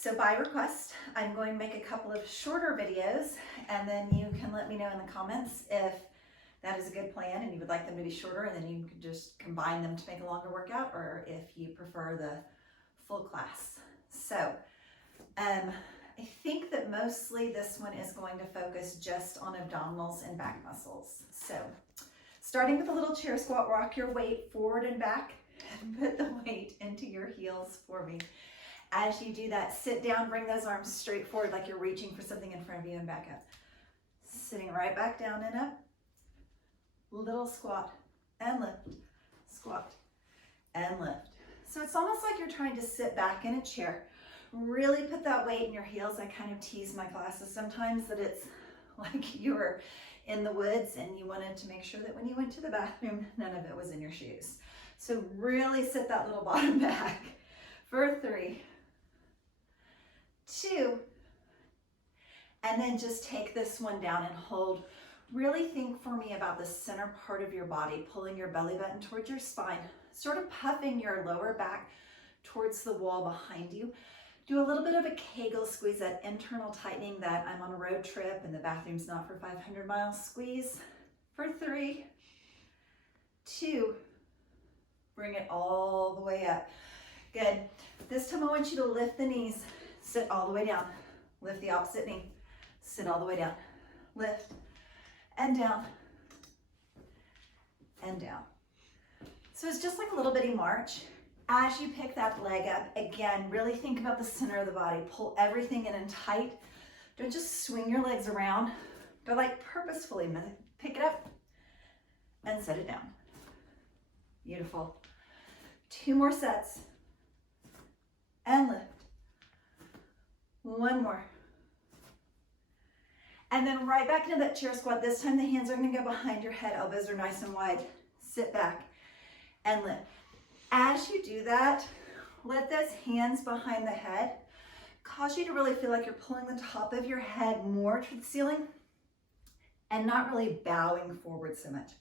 So by request, I'm going to make a couple of shorter videos, and then you can let me know in the comments if that is a good plan and you would like them to be shorter, and then you can just combine them to make a longer workout, or if you prefer the full class. So I think that mostly this one is going to focus just on abdominals and back muscles. So starting with a little chair squat, rock your weight forward and back and put the weight into your heels for me. As you do that, sit down, bring those arms straight forward like you're reaching for something in front of you, and back up. Sitting right back down and up. Little squat and lift, squat and lift. So it's almost like you're trying to sit back in a chair. Really put that weight in your heels. I kind of tease my classes sometimes that it's like you were in the woods and you wanted to make sure that when you went to the bathroom, none of it was in your shoes. So really sit that little bottom back for 3, 2, and then just take this one down and hold. Really think for me about the center part of your body, pulling your belly button towards your spine, sort of puffing your lower back towards the wall behind you. Do a little bit of a Kegel squeeze, that internal tightening that I'm on a road trip and the bathroom's not for 500 miles squeeze. For 3, 2, bring it all the way up. Good. This time I want you to lift the knees, sit all the way down. Lift the opposite knee, sit all the way down. Lift and down and down. So it's just like a little bitty march. As you pick that leg up, again, really think about the center of the body. Pull everything in and tight. Don't just swing your legs around, but like purposefully pick it up and set it down. Beautiful. 2 more sets. And lift. 1 more. And then right back into that chair squat. This time the hands are going to go behind your head. Elbows are nice and wide. Sit back and lift. As you do that, let those hands behind the head cause you to really feel like you're pulling the top of your head more to the ceiling and not really bowing forward so much.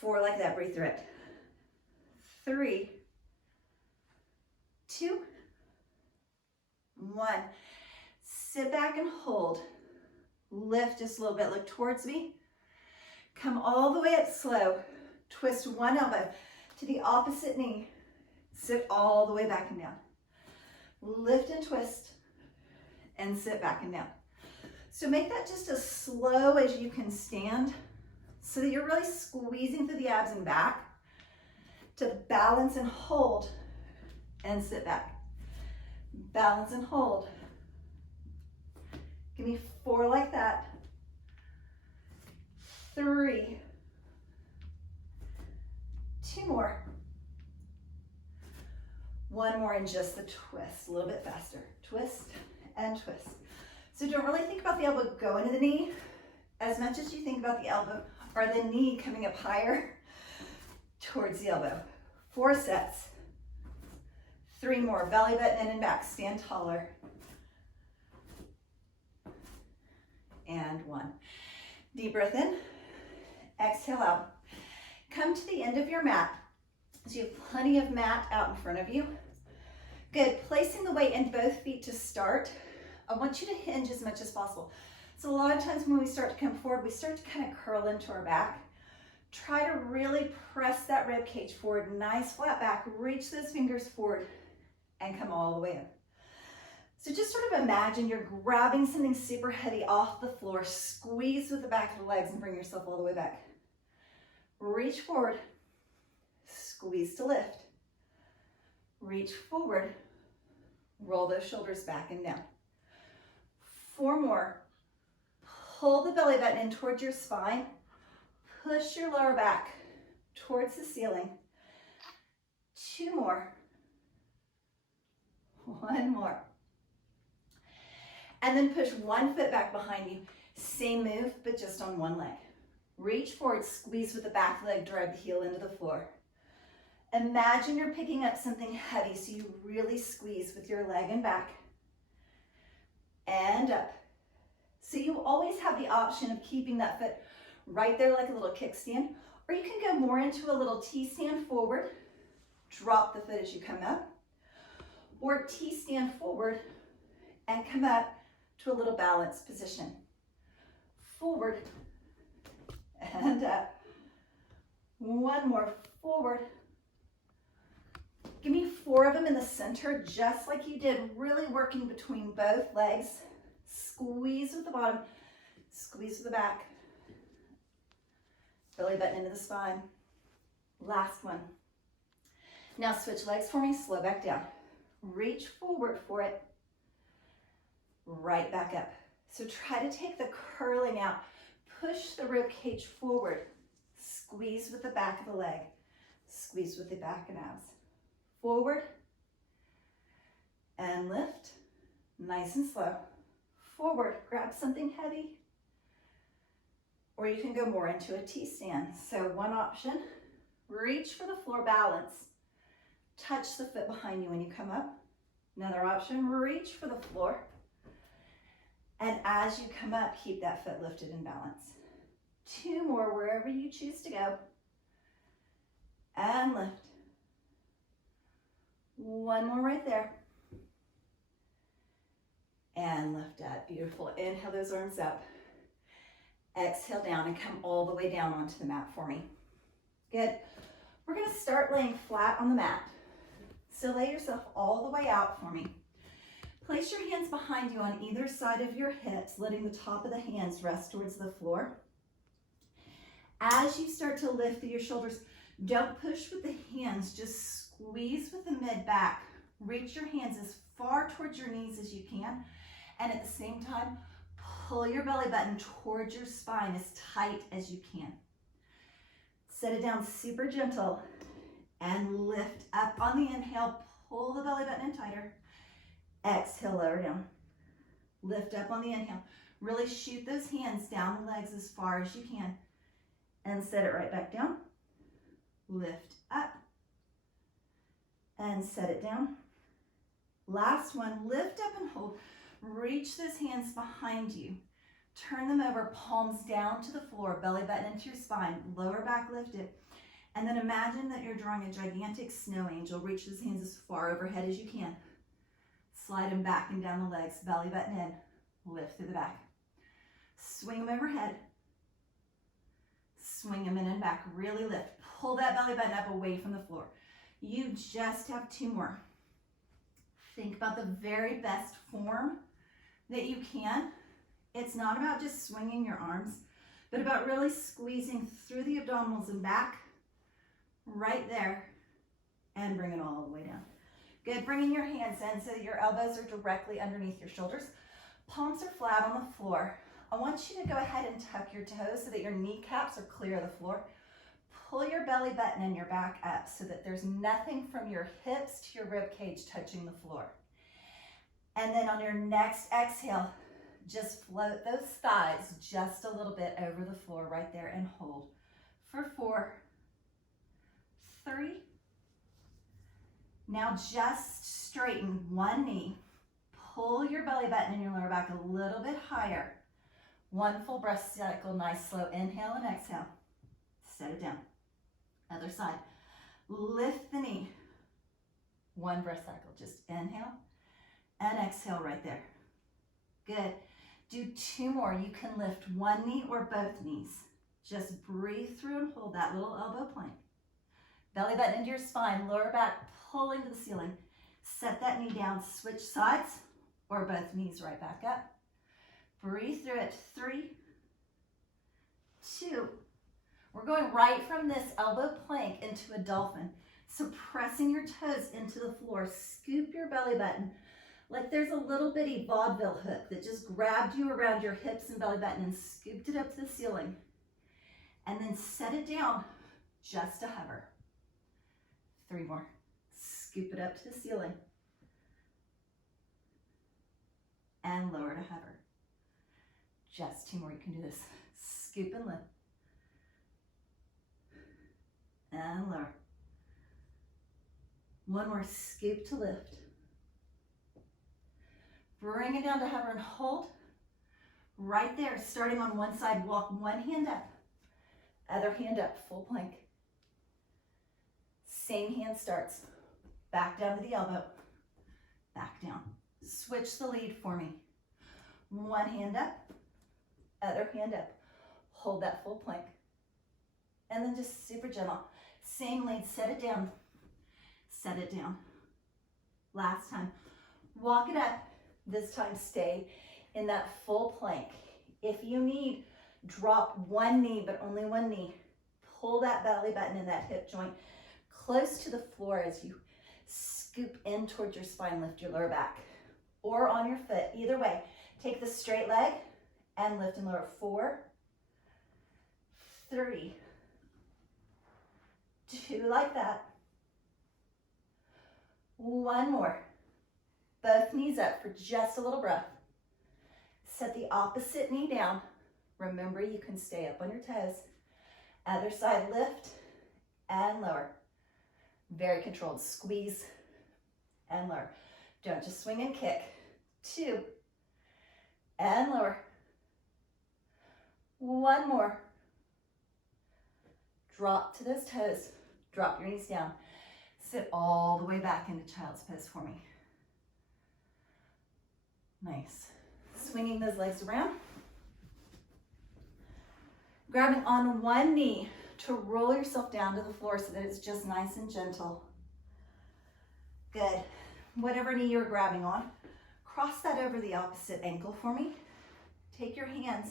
4 like that. Breathe through it. 3, 2, 1. Sit back and hold. Lift just a little bit. Look towards me. Come all the way up slow. Twist one elbow to the opposite knee. Sit all the way back and down. Lift and twist and sit back and down. So make that just as slow as you can stand so that you're really squeezing through the abs and back to balance and hold and sit back. Balance and hold. Give me 4 like that. 3. 2 more. 1 more, and just the twist, a little bit faster. Twist and twist. So don't really think about the elbow going to the knee as much as you think about the elbow or the knee coming up higher towards the elbow. 4 sets. 3 more, belly button in and back, stand taller. And 1. Deep breath in, exhale out. Come to the end of your mat. So you have plenty of mat out in front of you. Good, placing the weight in both feet to start. I want you to hinge as much as possible. So a lot of times when we start to come forward, we start to kind of curl into our back. Try to really press that rib cage forward, nice flat back, reach those fingers forward and come all the way up. So just sort of imagine you're grabbing something super heavy off the floor, squeeze with the back of the legs and bring yourself all the way back. Reach forward, squeeze to lift. Reach forward, roll those shoulders back and down. 4 more. Pull the belly button in towards your spine. Push your lower back towards the ceiling. 2 more. 1 more. And then push 1 foot back behind you. Same move, but just on 1 leg. Reach forward, squeeze with the back leg, drive the heel into the floor. Imagine you're picking up something heavy, so you really squeeze with your leg and back. And up. So you always have the option of keeping that foot right there like a little kickstand, or you can go more into a little T-stand forward. Drop the foot as you come up. or T-stand forward and come up to a little balanced position. Forward and up. One more, forward. Give me 4 of them in the center, just like you did, really working between both legs. Squeeze with the bottom, squeeze with the back. Belly button into the spine. Last one. Now switch legs for me, slow back down. Reach forward for it. Right back up. So try to take the curling out. Push the rib cage forward. Squeeze with the back of the leg. Squeeze with the back and abs. Forward and lift. Nice and slow. Forward, grab something heavy. Or you can go more into a T-stand. So one option, reach for the floor, balance. Touch the foot behind you when you come up. Another option, reach for the floor. And as you come up, keep that foot lifted in balance. 2 more wherever you choose to go. And lift. 1 more right there. And lift up. Beautiful. Inhale those arms up. Exhale down and come all the way down onto the mat for me. Good. We're going to start laying flat on the mat. So lay yourself all the way out for me. Place your hands behind you on either side of your hips, letting the top of the hands rest towards the floor. As you start to lift through your shoulders, don't push with the hands, just squeeze with the mid back. Reach your hands as far towards your knees as you can, and at the same time, pull your belly button towards your spine as tight as you can. Set it down super gentle and lift up on the inhale, pull the belly button in tighter. Exhale, lower down. Lift up on the inhale. Really shoot those hands down the legs as far as you can. And set it right back down. Lift up. And set it down. Last one, lift up and hold. Reach those hands behind you. Turn them over, palms down to the floor, belly button into your spine, lower back lifted. And then imagine that you're drawing a gigantic snow angel. Reach those hands as far overhead as you can. Slide them back and down the legs, belly button in, lift through the back. Swing them overhead. Swing them in and back, really lift. Pull that belly button up away from the floor. You just have 2 more. Think about the very best form that you can. It's not about just swinging your arms, but about really squeezing through the abdominals and back, right there, and bring it all the way down. Good, bringing your hands in so that your elbows are directly underneath your shoulders. Palms are flat on the floor. I want you to go ahead and tuck your toes so that your kneecaps are clear of the floor. Pull your belly button and your back up so that there's nothing from your hips to your rib cage touching the floor. And then on your next exhale, just float those thighs just a little bit over the floor right there and hold for 4, 3. Now just straighten one knee. Pull your belly button and your lower back a little bit higher. 1 full breath cycle, nice slow inhale and exhale. Set it down. Other side. Lift the knee. 1 breath cycle, just inhale and exhale right there. Good. Do 2 more. You can lift 1 knee or both knees. Just breathe through and hold that little elbow plank. Belly button into your spine, lower back pulling to the ceiling. Set that knee down, switch sides, or both knees right back up. Breathe through it. 3, 2. We're going right from this elbow plank into a dolphin. So pressing your toes into the floor, scoop your belly button like there's a little bitty vaudeville hook that just grabbed you around your hips and belly button and scooped it up to the ceiling. And then set it down just to hover. 3 more. Scoop it up to the ceiling. And lower to hover. Just 2 more. You can do this. Scoop and lift. And lower. 1 more. Scoop to lift. Bring it down to hover and hold. Right there, starting on one side, walk 1 hand up. Other hand up, full plank. Same hand starts. Back down to the elbow. back down. Switch the lead for me. One hand up, other hand up. Hold that full plank. And then just super gentle. Same lead, set it down. Set it down. Last time. Walk it up. This time stay in that full plank. If you need, drop one knee, but only one knee. Pull that belly button and that hip joint close to the floor as you scoop in towards your spine, lift your lower back. Or on your foot, either way. Take the straight leg and lift and lower. 4, 3, 2, like that. One more. Both knees up for just a little breath. Set the opposite knee down. Remember, you can stay up on your toes. Other side, lift and lower. Very controlled. Squeeze and lower. Don't just swing and kick. 2 and lower. One more. Drop to those toes. Drop your knees down. Sit all the way back into child's pose for me. Nice. Swinging those legs around. Grabbing on one knee to roll yourself down to the floor so that it's just nice and gentle. Good. Whatever knee you're grabbing on, cross that over the opposite ankle for me. Take your hands,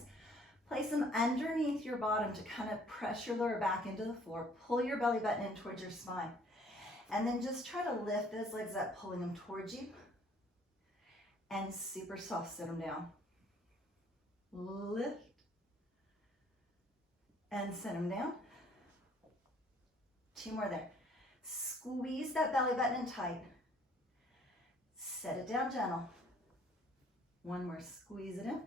place them underneath your bottom to kind of press your lower back into the floor. Pull your belly button in towards your spine. And then just try to lift those legs up, pulling them towards you. And super soft, sit them down. Lift. And sit them down. 2 more there. Squeeze that belly button in tight. Set it down gentle. 1 more, squeeze it in.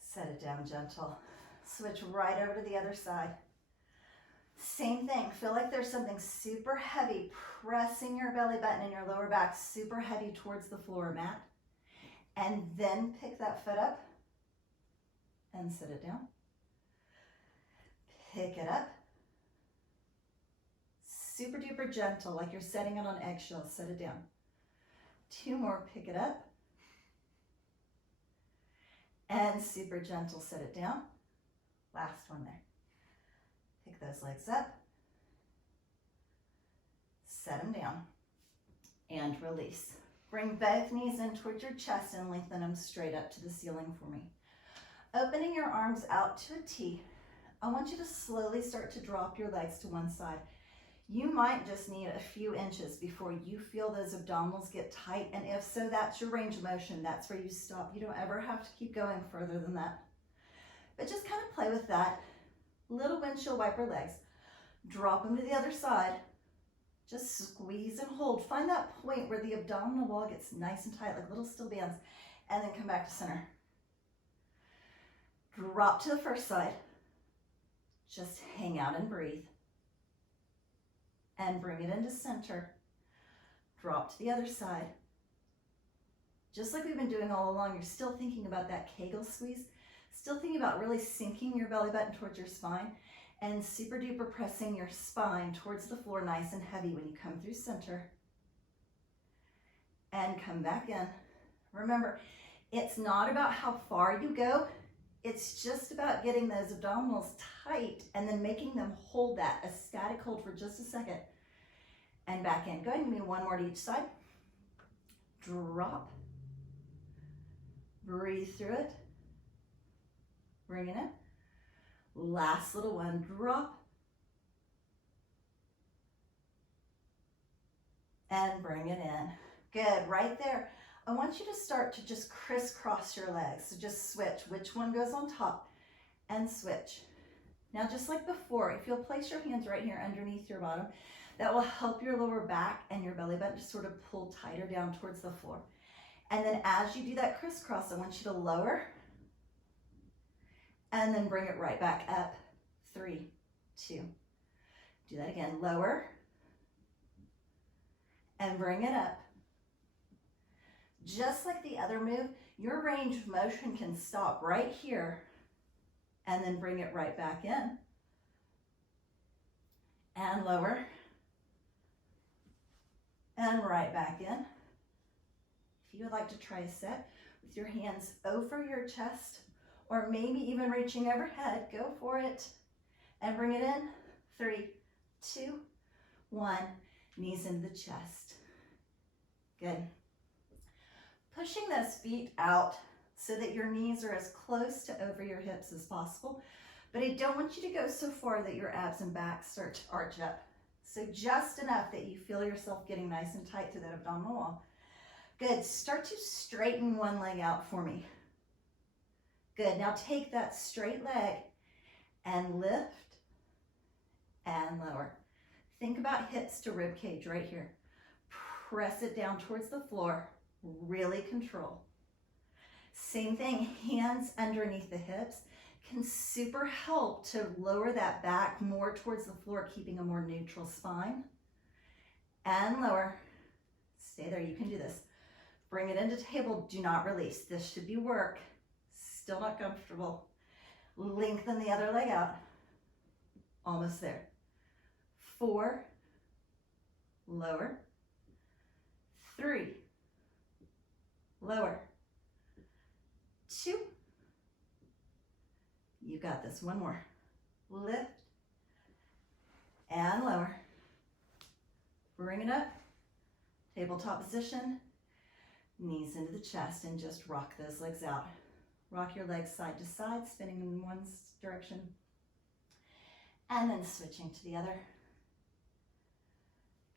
Set it down gentle. Switch right over to the other side. Same thing, feel like there's something super heavy pressing your belly button and your lower back super heavy towards the floor mat. And then pick that foot up and sit it down. Pick it up. Super duper gentle, like you're setting it on eggshells, set it down. 2 more, pick it up. And super gentle, set it down. Last one there. Pick those legs up. Set them down. And release. Bring both knees in towards your chest and lengthen them straight up to the ceiling for me. Opening your arms out to a T, I want you to slowly start to drop your legs to one side. You might just need a few inches before you feel those abdominals get tight, and if so, that's your range of motion. That's where you stop. You don't ever have to keep going further than that. But just kind of play with that. Little windshield wiper legs. Drop them to the other side. Just squeeze and hold. Find that point where the abdominal wall gets nice and tight, like little steel bands, and then come back to center. Drop to the first side. Just hang out and breathe. And bring it into center. Drop to the other side. Just like we've been doing all along, you're still thinking about that Kegel squeeze, still thinking about really sinking your belly button towards your spine and super duper pressing your spine towards the floor nice and heavy when you come through center. And come back in. Remember, it's not about how far you go, it's just about getting those abdominals tight and then making them hold that, a static hold for just a second. And back in. Go ahead and give me 1 more to each side. Drop. Breathe through it. Bring it in. Last little one, drop. And bring it in. Good, right there. I want you to start to just crisscross your legs. So just switch. Which one goes on top? And switch. Now, just like before, if you'll place your hands right here underneath your bottom, that will help your lower back and your belly button just sort of pull tighter down towards the floor. And then as you do that crisscross, I want you to lower and then bring it right back up. 3, 2. Do that again. Lower and bring it up. Just like the other move, your range of motion can stop right here and then bring it right back in. And lower and right back in. If you would like to try a set with your hands over your chest, or maybe even reaching overhead, go for it. And bring it in. 3, 2, 1. Knees into the chest. Good. Pushing those feet out so that your knees are as close to over your hips as possible. But I don't want you to go so far that your abs and back start to arch up. So just enough that you feel yourself getting nice and tight through that abdominal wall. Good. Start to straighten one leg out for me. Good. Now take that straight leg and lift and lower. Think about hips to rib cage right here. Press it down towards the floor. Really control. Same thing, hands underneath the hips can super help to lower that back more towards the floor, keeping a more neutral spine. And lower. Stay there, you can do this. Bring it into table, do not release. This should be work. Still not comfortable. Lengthen the other leg out. Almost there. 4, lower. 3, lower. 2, you got this. One more. Lift and lower. Bring it up. Tabletop position. Knees into the chest and just rock those legs out. Rock your legs side to side, spinning in one direction. And then switching to the other.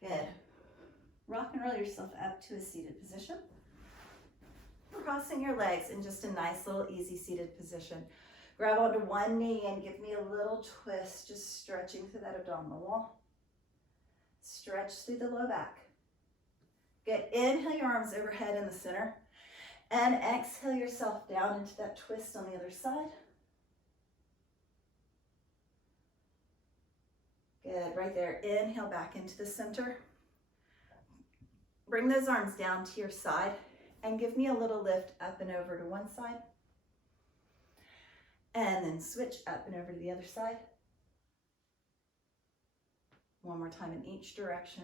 Good. Rock and roll yourself up to a seated position. Crossing your legs in just a nice little easy seated position. Grab onto one knee and give me a little twist, just stretching through that abdominal wall. Stretch through the low back. Good. Inhale your arms overhead in the center and exhale yourself down into that twist on the other side. Good, right there. Inhale back into the center. Bring those arms down to your side and give me a little lift up and over to one side. And then switch up and over to the other side. One more time in each direction.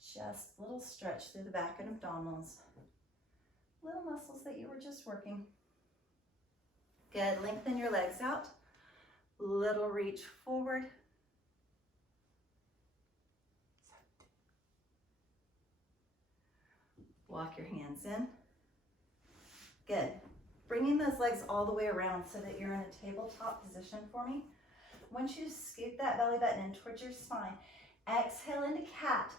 Just a little stretch through the back and abdominals. Little muscles that you were just working. Good, lengthen your legs out. Little reach forward. Walk your hands in. Good. Bringing those legs all the way around so that you're in a tabletop position for me. Once you scoop that belly button in towards your spine, exhale into cat.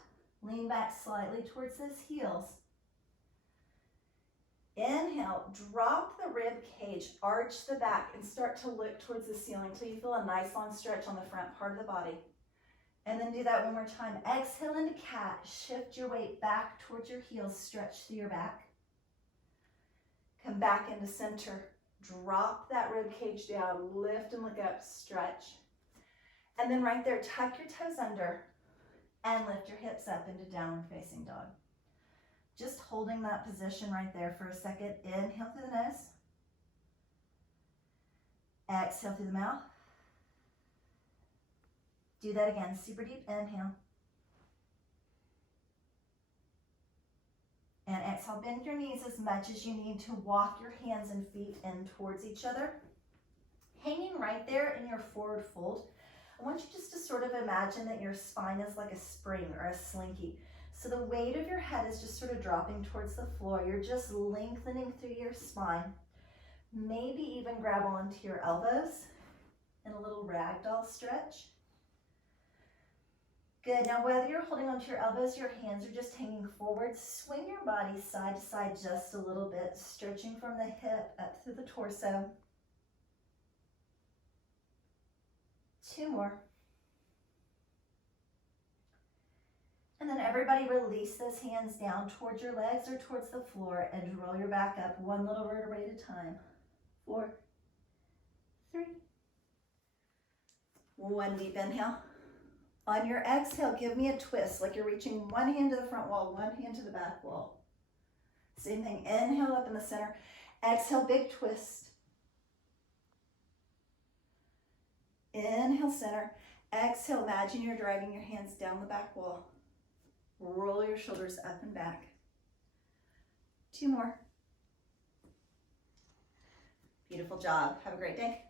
Lean back slightly towards those heels. Inhale, drop the rib cage, arch the back, and start to look towards the ceiling until you feel a nice long stretch on the front part of the body. And then do that one more time. Exhale into cat. Shift your weight back towards your heels. Stretch through your back. Come back into center. Drop that rib cage down. Lift and look up. Stretch. And then right there, tuck your toes under and lift your hips up into downward facing dog. Just holding that position right there for a second. Inhale through the nose. Exhale through the mouth. Do that again, super deep inhale. And exhale, bend your knees as much as you need to walk your hands and feet in towards each other. Hanging right there in your forward fold, I want you just to sort of imagine that your spine is like a spring or a slinky. So the weight of your head is just sort of dropping towards the floor. You're just lengthening through your spine. Maybe even grab onto your elbows in a little ragdoll stretch. Good. Now, whether you're holding onto your elbows, your hands are just hanging forward, swing your body side to side just a little bit, stretching from the hip up through the torso. 2 more. And then everybody release those hands down towards your legs or towards the floor and roll your back up one little vertebrae at a time. 4, 3. One deep inhale. On your exhale, give me a twist, like you're reaching one hand to the front wall, one hand to the back wall. Same thing, inhale up in the center. Exhale, big twist. Inhale, center. Exhale, imagine you're dragging your hands down the back wall. Roll your shoulders up and back. 2 more. Beautiful job. Have a great day.